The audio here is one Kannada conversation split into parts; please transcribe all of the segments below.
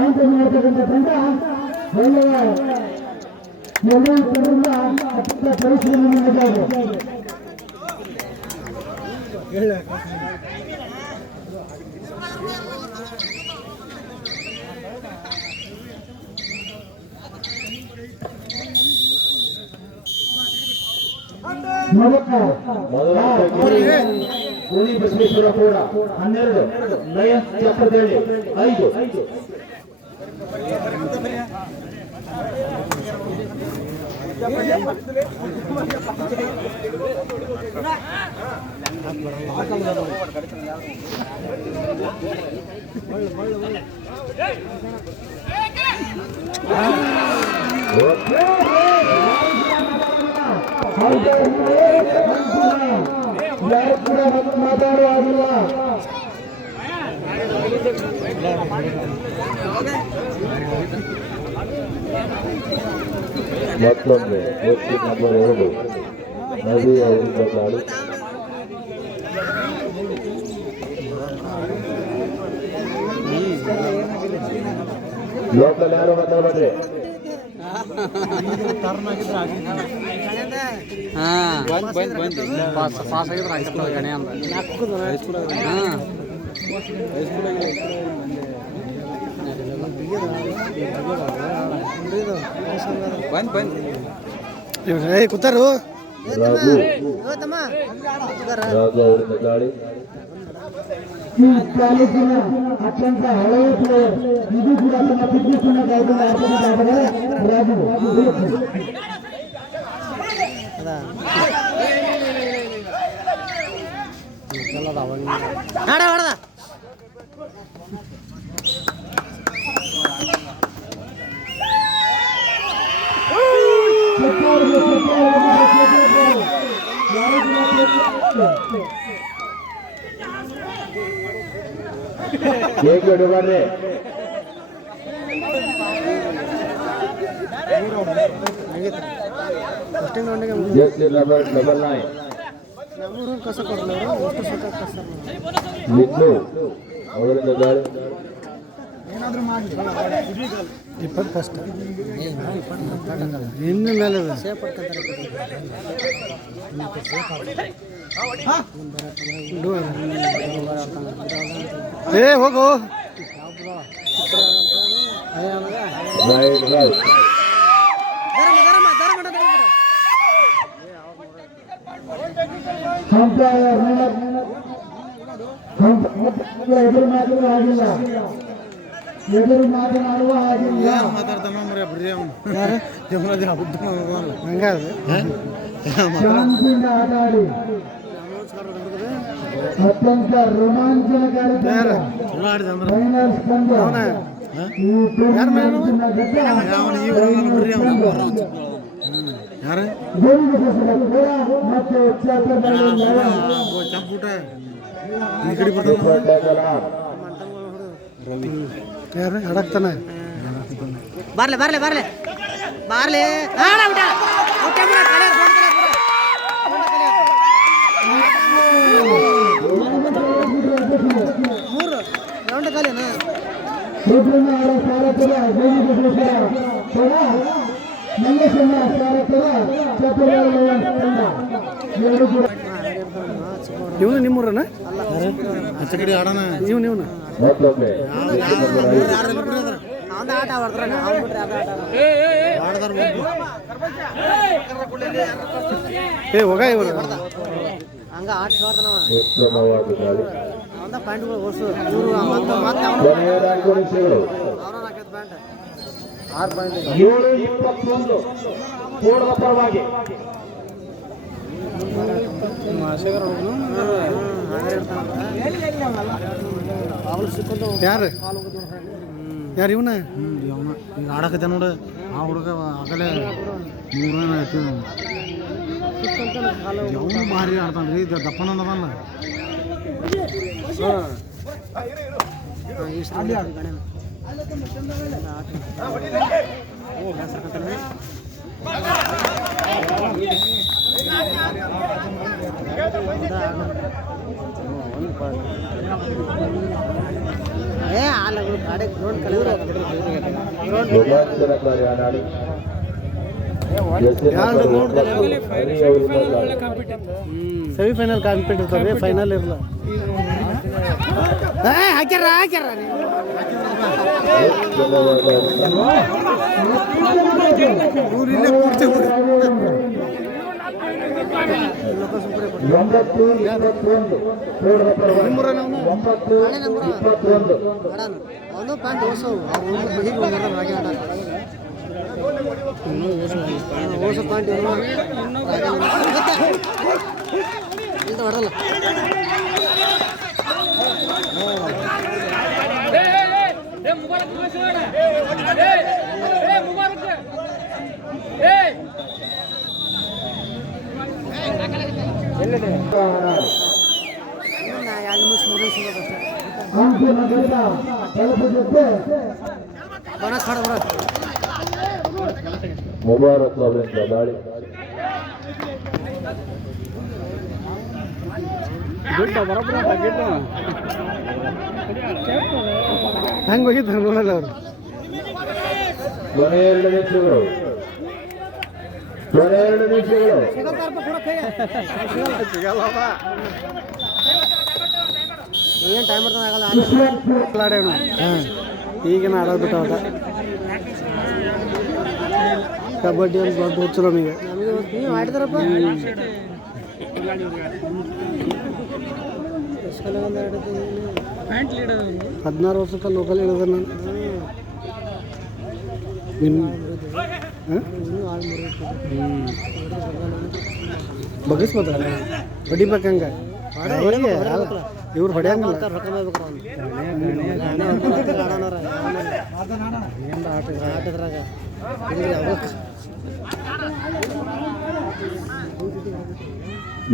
ಮಾಡ್ತಕ್ಕಂಥ ತಂಡ ಒಳ್ಳೆಯ ಎಲ್ಲರಿಂದ ಅತ್ಯಂತ ಪರಿಶ್ರಮ ಮಾಡಿದ್ದಾರೆ. ಕೋಣಿ ಬಸವೇಶ್ವರ ಕೂಡ 12 ಲಯನ್ಸ್ ಚಪ್ಪದಲ್ಲಿ 5 ಮಾತಾಡುವಾಗಿಲ್ಲ. ಮತ್ತೊಮ್ಮೆ ನಂಬರ್ 2 ನದಿ ಅವರಿಂದ ದಾಳಿ. ಲೋಕಲ್ ಯಾರು ಮಾತಾಡ್ಬೇಡ್ರಿ. ಕೂತಾರು ಈ ತಾಲೂಕಿನ ಅತ್ಯಂತ ಹಳೆಯ ಪ್ಲೇಯರ್, ಇದು ಕೂಡ ತನ್ನ ಫಿಟ್ನೆಸ್ ಅನ್ನು ಕಾಯ್ದುಕೊಳ್ಳುತ್ತಿದ್ದಾರೆ ರಾಜು. ಬರ್ರಿ ಡಬಲ್ 9 ಅವರಿಂದ ಗಾಳಿ. ಇಪ್ಪತ್ತು ಕಷ್ಟ ಇನ್ನು ಮೇಲೆ ಹೋಗು ಎದುರು ಮಾತಾಡುವ ಆಗಿಲ್ಲ, ಎದುರು ಮಾತನಾಡುವ ಆಗಿಲ್ಲ. ಶಾಂತಿಯಿಂದ ಆಟಾಡಿ ಅತ್ಯಂತ ರೋಮಾಂಚನಕಾರಿ ಫೈನಲ್ಸ್ ಪಂದ್ಯ. ಈ ಟೂರ್ನಮೆಂಟಿನ ಗೆದ್ದ ಮತ್ತೆ ಹಡಕ್ತಾನೆ ಬರ್ಲೆ ಬರ್ಲೆ ಬರ್ಲೆ ಬರ್ಲೆ ಮೂರು ರೌಂಡ್ ಕಾಲೇನ ಇವನು ನಿಮ್ಮೂರನ ಆಚೆ ಕಡೆ ಆಡೋಣ. ಇವನು ಆಟ ಆಡ್ತಾರ ಹೋಗ ಇವರು ಹಂಗ ಆಟ ನೋಡ್ತಾನ ಪ್ಯಾಂಟ್ಗಳು ಓಡಿಸು ಪರವಾಗಿ ಯಾರು ಯಾರು ಇವನ ಈಗ ಆಡಕತ್ತೆ ನೋಡು. ಆ ಹುಡುಗ ಆಗಲೇ 3 ಅವನು ಭಾರಿ ಆಡ್ತಾನೆ ರೀ. ದಪ್ಪನ ಅದಲ್ಲ ಏ ಅಲ್ಲ ಗಾಡಿ ಗ್ರೌಂಡ್ ರೋಮಾಂಚನಕಾರಿ ಆನಾಡಿ ಸೆಮಿಫೈನಲ್ ಕಾಂಪಿಟ್ ಇರ್ತಾರೆ ಫೈನಲ್ ಇರಲ್ಲ ಹಾಕ್ಯಾರ ಊರಿಲ್ಲೇ ಕೂರ್ತೀವಿ 9-21 ಒಂದು ಪ್ಯಾಂಟ್ ಓಸು ಹೀಗೆ ಓಸು ಪ್ಯಾಂಟ್ ಇಲ್ಲ ಹೊಡಲ್ಲ ಮುಬಾರಕ್ ಅವರಿಂದ ದಾಳಿ ಹಂಗೆ ಹೋಗಿದ್ರು ನೋಡಲ್ಲ ಅವರು ಕೊನೆ 2 ನಿಮಿಷಗಳು ಏನು ಟೈಮ್ ಇರ್ತದೆ ಆಗಲ್ಲ ಆಡೇನು ಈಗಿನ ಆಡೋದು ಬಿಟ್ಟು ಅವಾಗ ಕಬಡ್ಡಿ ಅಂತ ದೊಡ್ಡ ಹುಚ್ಚು ನಮಗೆ ನೀವು ಆಡಿದ್ರಪ್ಪ 16 ವರ್ಷಕ್ಕೆ ಲೋಕಲ್ ಇಳಿದ ನಾನು ಬಗ್ಗಿಸ್ಬೋದ ಹೊಡಿಬೇಕಂಗ ಇವ್ರು ಹೊಡೆಯಂಗಿಲ್ಲ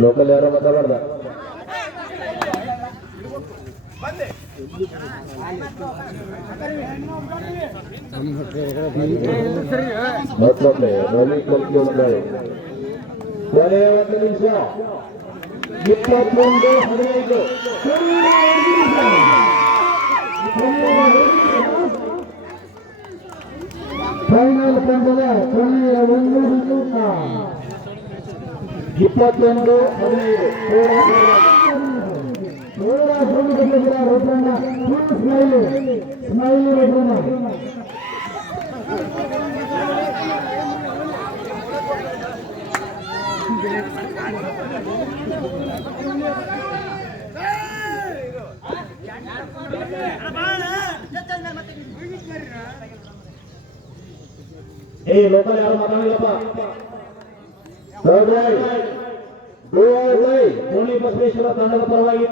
ಲೋಕಲ್ ಯಾರೋ ಮಾತಾಡ್ದ ಮತ್ತೊಮ್ಮೆ ರವಿ ಕೊಲ್ಕಿ ಒಂದಾಳೆ ಕೊನೆ 1 ನಿಮಿಷ 21-15 ಫೈನಲ್ ಪಂದ್ಯದ ಕೊನೆಯ 1 ನಿಮಿಷ 21-15 ರುದ್ರಣ್ಣ ಸ್ಮೈಲಿ ರುದ್ರಣ್ಣ ಏ ಲೋಕಲ್ ಯಾರು ಮಾತಾಡಿಲ್ಲಪ್ಪ ಕೋಣಿ ಬಸವೇಶ್ವರ ತಂಡದ ಪರವಾಗಿ